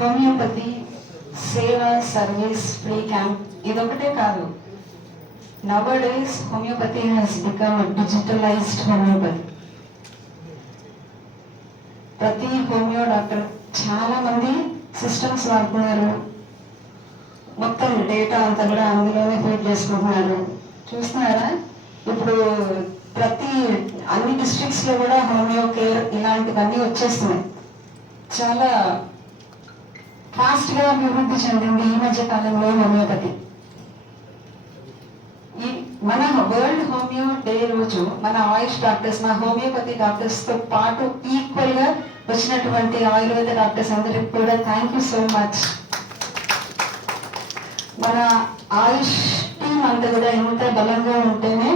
Homeopathy సేవ service free camp ఇదొకటే కాదు. Nowadays homeopathy has become digitalized homeopathy. ప్రతి హోమియో డాక్టర్ చాలా మంది సిస్టమ్స్ వాడుతున్నారు, మొత్తం డేటా అంతా కూడా అందులోనే ఫీడ్ చేసుకుంటున్నారు. చూస్తున్నారా, ఇప్పుడు అన్ని డిస్ట్రిక్ట్స్ లో కూడా హోమియో కేర్ ఇలాంటివన్నీ వచ్చేస్తున్నాయి. చాలా ఫాస్ట్ గా అభివృద్ధి చెందింది ఈ మధ్య కాలంలో హోమియోపతి. మన వరల్డ్ హోమియో డే రోజు మన ఆయుష్ డాక్టర్స్, మన హోమియోపతి డాక్టర్స్ తో పాటు ఈక్వల్ గా వచ్చినటువంటి ఆయుర్వేద డాక్టర్స్ అందరికి కూడా థ్యాంక్ యూ సో మచ్. మన ఆయుష్ టీం అంతా కూడా ఎంత బలంగా ఉంటేనే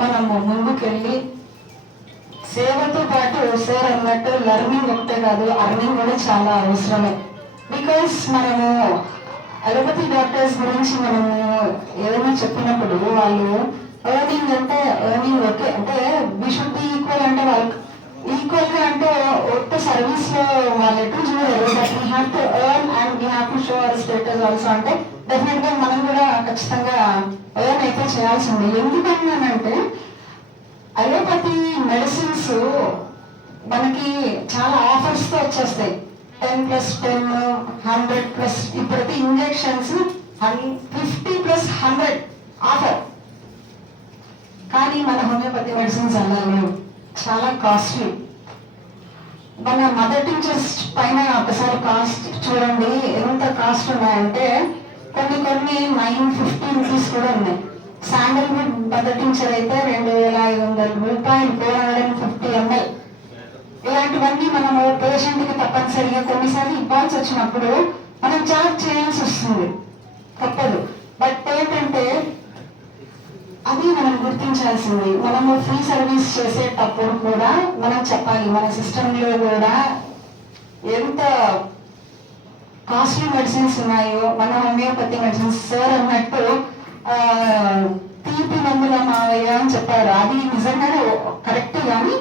మనము ముందుకెళ్ళి సేవతో పాటు సార్ అన్నట్టు లెర్నింగ్ ఒకటే కాదు, అర్నింగ్ కూడా చాలా అవసరమే. బికాస్ మనము అలోపతి డాక్టర్స్ గురించి మనము ఏదైనా చెప్పినప్పుడు వాళ్ళు ఎర్నింగ్ అంటే ఎర్నింగ్ ఓకే అంటే వీ షుడ్ బి ఈక్వల్ అంటే వాళ్ళకి ఈక్వల్ గా అంటే ఒక్క సర్వీస్ లో వాళ్ళు ఎటు చూడరు. But we have to earn and we have to show hour status also. అంటే డెఫినెట్ గా మనం కూడా ఖచ్చితంగా ఎర్న్ అయితే చేయాల్సింది. ఎందుకన్నానంటే అలోపతి మెడిసిన్స్ మనకి చాలా ఆఫర్స్ తో వచ్చేస్తాయి. 10+10, 100+, ఇప్పుడైతే ఇంజెక్షన్స్ 50+100 ఆఫర్. కానీ మన హోమియోపతి మెడిసిన్స్ అలా లేవు, చాలా కాస్ట్లీ. మన మదర్ టీచర్స్ పైన ఒకసారి కాస్ట్ చూడండి ఎంత కాస్ట్ ఉన్నాయంటే కొన్ని 950 రూపీస్ కూడా ఉన్నాయి. శాండల్వుడ్ మదర్ టీచర్ అయితే 2500 రూపాయలు, 450 ml. ఇలాంటివన్నీ మనము పేషెంట్ కి తప్పనిసరిగా కొన్నిసార్లు ఇవ్వాల్సి వచ్చినప్పుడు మనం చార్జ్ చేయాల్సి వస్తుంది, తప్పదు. బట్ ఏంటంటే అది మనం గుర్తించాల్సింది. మనము ఫ్రీ సర్వీస్ చేసేటప్పుడు కూడా మనం చెప్పాలి మన సిస్టమ్ లో కూడా ఎంత కాస్ట్లీ మెడిసిన్స్ ఉన్నాయో. మన హోమియోపతి మెడిసిన్స్ సార్ అన్నట్టు తీపి మందుల మావయ్య అని చెప్పారు, అది నిజంగానే కరెక్ట్ కానీ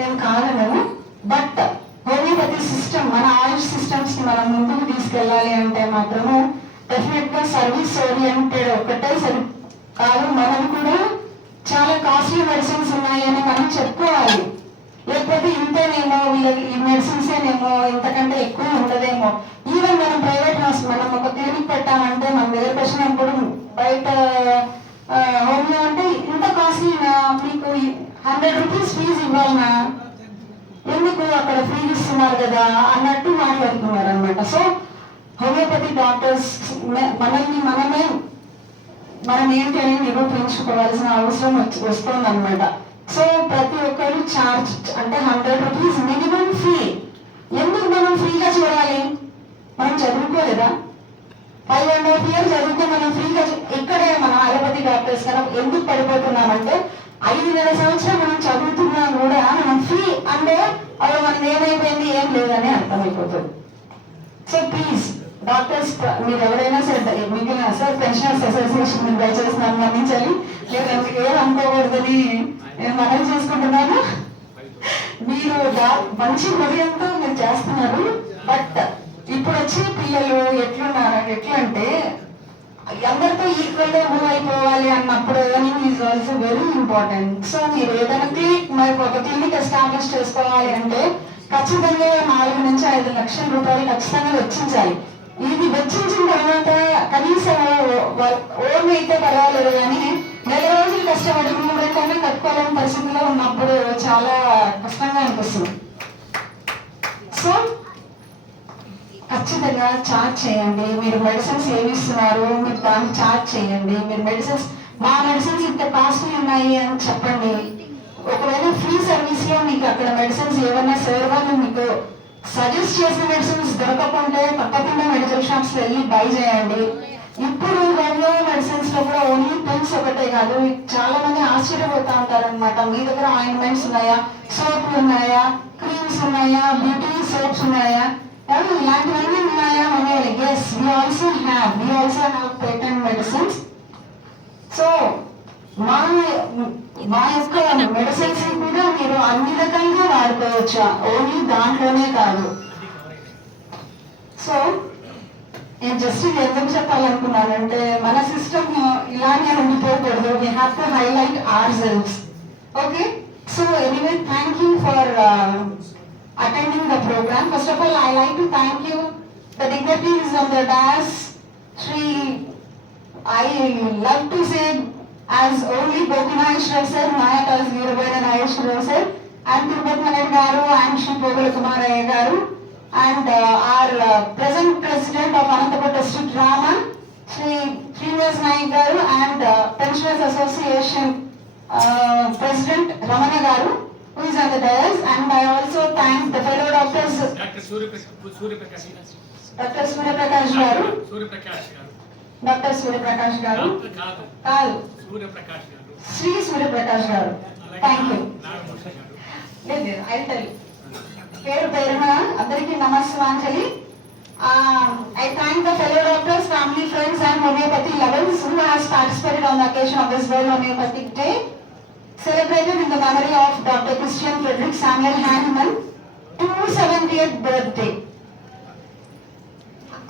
ఏం కాదను. బట్ హోమియోపతి సిస్టమ్, మన ఆయుష్ సిస్టమ్స్ ని మనం ముందుకు తీసుకెళ్ళాలి అంటే మాత్రము డెఫినెట్ గా సర్వీస్ ఓరియంటెడ్ ఒకటే సరి కాదు, మనం కూడా చాలా కాస్ట్లీ మెడిసిన్స్ ఉన్నాయని మనం చెప్పుకోవాలి. లేకపోతే ఇంతేనేమో వీళ్ళకి ఈ మెడిసిన్స్ ఏమో ఇంతకంటే ఎక్కువ ఉండదేమో. ఈవెన్ మనం ప్రైవేట్ మనం ఒక క్లినిక్ పెట్టామంటే మన దగ్గరకు వచ్చినప్పుడు బయట హోమియో అంటే ఇంత కాస్ట్లీనా, మీకు 100 రూపీస్ ఫీజు ఇవ్వాలనా, ఎందుకు అక్కడ ఫీజు ఇస్తున్నారు కదా అన్నట్టు మాట్లాడుతున్నారు అనమాట. సో హోమియోపతి డాక్టర్స్ మనల్ని మనం ఏంటి అని నిరూపించుకోవాల్సిన అవసరం వస్తుంది అనమాట. సో ప్రతి ఒక్కరు చార్జ్ అంటే 100 రూపీస్ మినిమం ఫీ. ఎందుకు మనం ఫ్రీగా చూడాలి? మనం చదువుకోలేదా? 5.5 years చదివితే మనం ఫ్రీగా ఇక్కడే మన అలోపతి డాక్టర్స్ కదా ఎందుకు పడిపోతున్నామంటే 5,000 సంవత్సరం మనం చదువుతున్నా కూడా మనం ఫ్రీ అంటే అవి మనది ఏమైపోయింది, ఏం లేదని అర్థమైపోతుంది. సో ప్లీజ్ డాక్టర్స్ మీరు ఎవరైనా సరే మిగిలిన సార్ పెన్షనర్స్ అసోసియేషన్ దయచేసి నన్ను మన్నించాలి, లేదా ఏం అనుకోకూడదని నేను మనం చేసుకుంటున్నాను. మీరు మంచి హృదయంతో మీరు చేస్తున్నారు. బట్ ఇప్పుడు వచ్చే పిల్లలు ఎట్లా అంటే అందరితో ఈక్వల్ గా మూవ్ అయిపోవాలి అన్నప్పుడు earning is also very important. So మీరు ఏదైనా ఒక క్లినిక్ ఎస్టాబ్లిష్ చేసుకోవాలి అంటే ఖచ్చితంగా 4 నుంచి 5 లక్షల రూపాయలు ఖచ్చితంగా వెచ్చించాలి. ఇది వెచ్చించిన తర్వాత కనీసం ఓన్ అయితే పర్వాలేదు కానీ నెల రోజులు కష్టపడి 3 గంటలనే కట్టుకోలేని పరిస్థితిలో ఉన్నప్పుడు చాలా కష్టంగా అనిపిస్తుంది. సో ఖచ్చితంగా చార్జ్ చేయండి. మీరు మెడిసిన్స్ ఏమి ఇస్తున్నారు మీరు దాన్ని చార్జ్ చేయండి. మీరు మెడిసిన్స్ మా మెడిసిన్స్ ఇంత కాస్ట్లీ ఉన్నాయి అని చెప్పండి. ఒకవేళ ఫ్రీ సర్వీస్ లో మీకు అక్కడ మెడిసిన్స్ ఏమైనా సార్ వాళ్ళు మీకు సజెస్ట్ చేసిన మెడిసిన్స్ దొరకకుంటే తప్పకుండా మెడికల్ షాప్స్ వెళ్ళి బై చేయండి. ఇప్పుడు హోమియో మెడిసిన్స్ లో కూడా ఓన్లీ పిల్స్ ఒకటే కాదు, చాలా మంది ఆశ్చర్యపోతా ఉంటారు అనమాట. మీ దగ్గర ఆయింట్మెంట్స్ ఉన్నాయా, సోప్లు ఉన్నాయా, క్రీమ్స్ ఉన్నాయా, బ్యూటీ సోప్స్ ఉన్నాయా, ఇలాంటివన్నీ ఉన్నాయా? yes, we also have patent medicines. So మా యొక్క మెడిసిన్స్ కూడా మీరు అన్ని రకాలుగా వాడుకోవచ్చు, ఓన్లీ దాంట్లోనే కాదు. సో నేను జస్ట్ ఇది ఎందుకు చెప్పాలనుకున్నానంటే మన సిస్టమ్ ఇలానే ఉండిపోకూడదు. We have to highlight ourselves. Okay, so anyway thank you for attending the program. First of all, I like to thank you, the dignitaries on the dais. Shri, I love to say as only Bokuna Ishrav sir, not as Veerabhadra Nayeshwar sir, and Tirupati Manad garu and Shri Pogala Kumar Ayya garu, and our present president of Anantapur District Rama, Shri Srinivas Naik garu, and Pensioners Association President Ramana garu, who is on the dais, and I also thank the fellow doctors. Dr. Surya Prakash garu. Dr. Surya Prakash garu. Dr. Surya Prakash garu. Kaadu. Surya Prakash garu. Sri Surya Prakash garu. Thank you. లేదు, I'll tell you. పేరు పేరున అందరికీ నమస్కారాంజలి. I thank the fellow doctors, family, friends and homeopathy lovers who has participated on the occasion of this World Homeopathic Day, celebrated in the memory of Dr. Christian Frederick Samuel Hahnemann 270th birthday.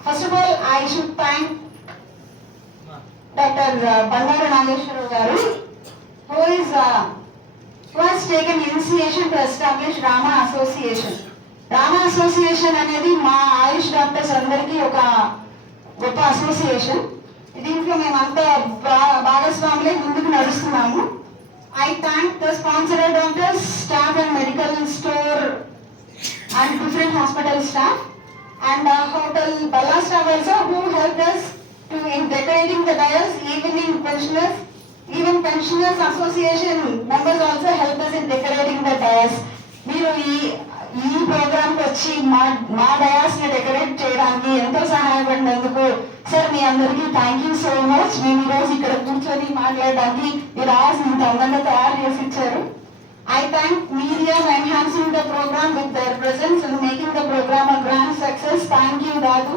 First of all, I should thank Dr. Bandaru Nageshwara garu, who has taken initiation to establish Rama Association. Rama Association అనేది మా ఆయుష్ doctors అందరికీ ఒక గొప్ప association. దీంట్లో మేమంతా భాగస్వాములై ముందుకు నడుస్తున్నాము. I thank the sponsored doctors, staff and medical store and different hospital staff, and hotel Balla staff also, who helped us to in decorating the dais. Even pensioners association members also helped us in decorating the dais. మీరు ఈ programme కి వచ్చి మా dais ని decorate చేయడానికి ఎంతో సహాయపడినందుకు sir మీ అందరికీ thank you so much. మేము ఈరోజు ఇక్కడ కూర్చొని మాట్లాడడానికి ఈ డయాస్ ఇంత అందంగా తయారు చేసి ఇచ్చారు. I thank media for enhancing the program with their presence and making the program a grand success. Thank you, Dadu.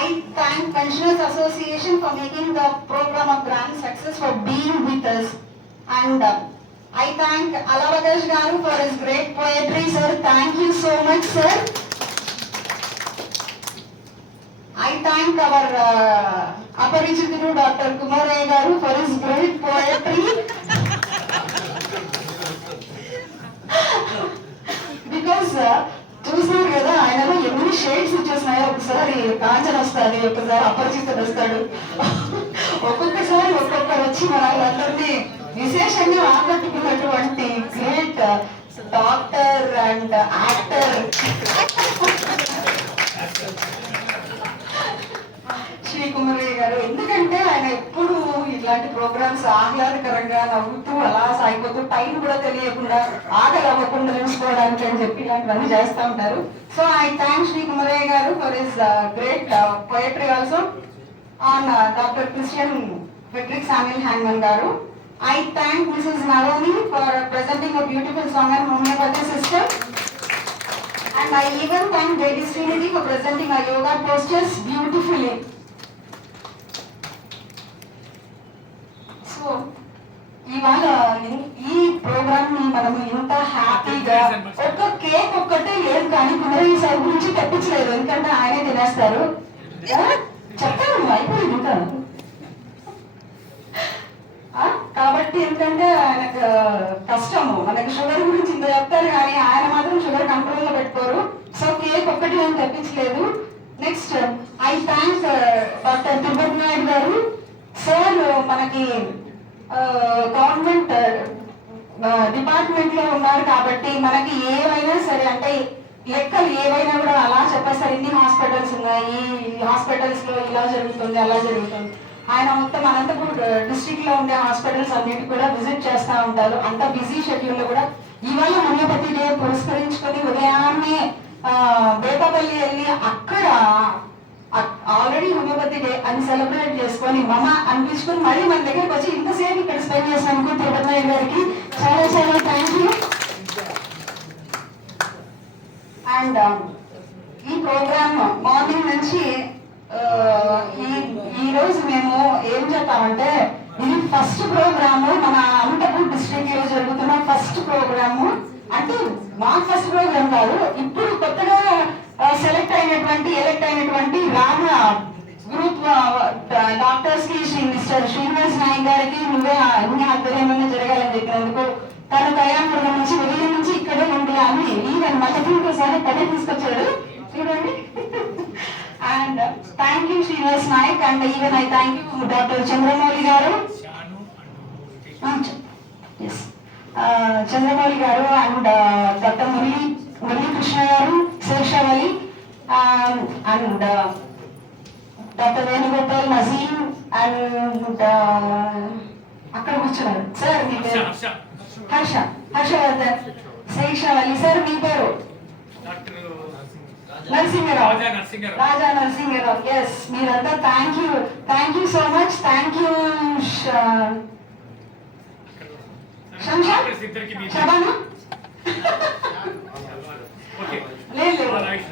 I thank Pensioners Association for making the program a grand success, for being with us. And I thank Alavagesh garu for his great poetry, sir. Thank you so much, sir. I thank our Aparichitudu Dr. Kumar Ayya garu for his great poetry. Because చూసినారు కదా ఆయనలో ఎన్ని shades వచ్చేసినాయో. ఒకసారి కాంచన వస్తుంది, ఒకసారి అపరిచితుడు వస్తాడు, ఒక్కొక్కసారి ఒక్కొక్కరు వచ్చి మన అందరినీ విశేషంగా ఆకట్టుకున్నటువంటి great doctor and actor Shri Kumaraiah garu. ఎందుకంటే ఆయన ఎప్పుడు ఇట్లాంటి ప్రోగ్రామ్స్ ఆహ్లాదకరంగా నవ్వుతూ అలా సాగిపోతూ టైం కూడా తెలియకుండా ఆకలి అవ్వకుండా తెలుసుకోవడానికి అని చెప్పి ఇలాంటివన్నీ చేస్తూ ఉంటారు. So I thank Shri Kumaraiah garu for his great poetry also on doctor Christian Frederick Samuel Hahnemann garu. I thank Mrs. Navani for presenting a beautiful song on homeopathy system, and I even thank J.D. Srinidhi for presenting our yoga postures beautifully. So, ఇవాళ ఈ programme ని మనం ఇంత హ్యాపీగా ఒక్క cake ఒక్కటే లేదు కానీ కుమరయ్య సార్ గురించి తెప్పించలేదు, ఎందుకంటే ఆయనే తినేస్తారు. చెప్తాను అయిపోయింది ఇంకా. కాబట్టి ఎందుకంటే ఆయనకు కష్టము, మనకు షుగర్ గురించి ఇంత చెప్తారు కానీ ఆయన మాత్రం షుగర్ కంట్రోల్ లో పెట్టుకోరు. సో కేక్ ఒక్కటి నేను తెప్పించలేదు. Next I thank doctor Tirupati Naidu garu. Sir మనకి గవర్నమెంట్ డిపార్ట్మెంట్ లో ఉన్నారు కాబట్టి మనకి ఏవైనా సరే అంటే లెక్కలు ఏవైనా కూడా అలా చెప్పేస్తారు. ఇన్ని హాస్పిటల్స్ ఉన్నాయి, హాస్పిటల్స్ లో ఇలా జరుగుతుంది అలా జరుగుతుంది. ఆయన మొత్తం అనంతపూర్ డిస్ట్రిక్ట్ లో ఉండే హాస్పిటల్స్ అన్నిటి కూడా విజిట్ చేస్తూ ఉంటారు. అంత బిజీ షెడ్యూల్ లో కూడా ఇవాళ హోమియోపతి డే పురస్కరించుకొని ఉదయాన్నే బేపపల్లి వెళ్ళి అక్కడ ఆల్రెడీ హోమియోపతి డే అని సెలబ్రేట్ చేసుకొని మమ అనిపించుకొని మళ్ళీ మన దగ్గరకు వచ్చి ఇంతసేపు ఇక్కడ స్పెండ్ చేసినందుకు తిరుపతి నాయుడు గారికి చాలా చాలా థ్యాంక్ యూ. అండ్ ఈ ప్రోగ్రామ్ మార్నింగ్ నుంచి ఈ రోజు మేము ఏం చెప్తామంటే ఇది ఫస్ట్ ప్రోగ్రాము, మన అనంతపూర్ డిస్ట్రిక్ట్ లో జరుగుతున్న ఫస్ట్ ప్రోగ్రాము. అంటే మాకు ఫస్ట్ ప్రోగ్రామ్ కాదు, ఇప్పుడు కొత్తగా ఎలక్ట్ అయినటువంటి రామ గ్రూప్ డాక్టర్స్ కి మిస్టర్ శ్రీనివాస్ నాయక్ గారికి నువ్వే అన్ని ఆధ్వర్యంలో జరగాలని చెప్పినందుకు తను కళ్యాణపురం నుంచి ఉదయం నుంచి ఇక్కడే ఉండి అని ఈవెన్ మల్లెపూలతో సరే పని తీసుకొచ్చాడు చూడండి. And thank you Srinivas Nayak. And even I thank you doctor Chandramouli garu, Chandramouli garu and doctor Muralikrishna garu, Seshavali and doctor Venugopal, Nazim and అక్కడ కూర్చున్నారు సార్. మీ పేరు హర్షవర్ధన్, శేషావళి సార్. మీ పేరు నరసింహరావు, రాజా నరసింహరావు. ఎస్, మీరంతా thank you so much. Thank you లేదు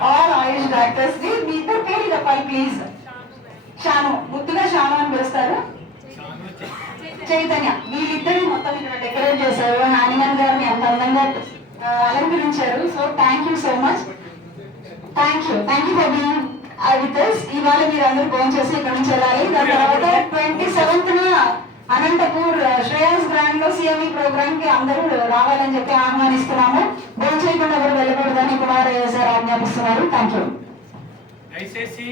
ఆల్ ఆయుష్ డాక్టర్స్ ది మీ ఇద్దరు పేరు చెప్పాలి ప్లీజ్. షాను, ముద్దుగా షాను అని పిలుస్తారు. చైతన్య, వీళ్ళిద్దరు మొత్తం ఇక్కడ డెకరేట్ చేశారు. హానిమన్ గారిని అంత అందంగా అలంకరించారు. So thank you so much. Thank you for being with us. ఇవాళ మీరు అందరూ ఫోన్ చేసి ఇక్కడ నుంచి వెళ్ళాలి. దాని తర్వాత 27న అనంతపూర్ శ్రేయాస్ గ్రాండ్ లో సిఎంఈ ప్రోగ్రామ్ కి అందరూ రావాలని చెప్పి ఆహ్వానిస్తున్నాము. భోజనం చేయకుండా ఎవరు వెళ్ళకూడదని కుమార్ సార్ ఆజ్ఞాపిస్తున్నారు. Thank you. దయచేసి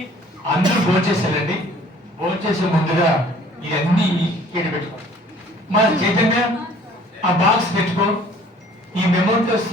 అందరూ భోజనం చేశారండి. భోజనం చేసే ముందుగా ఇవన్నీ ఇక్కడ పెట్టుకో. మన చైతన్య ఆ బాక్స్ పెట్టుకో. ఈ మెమోటోస్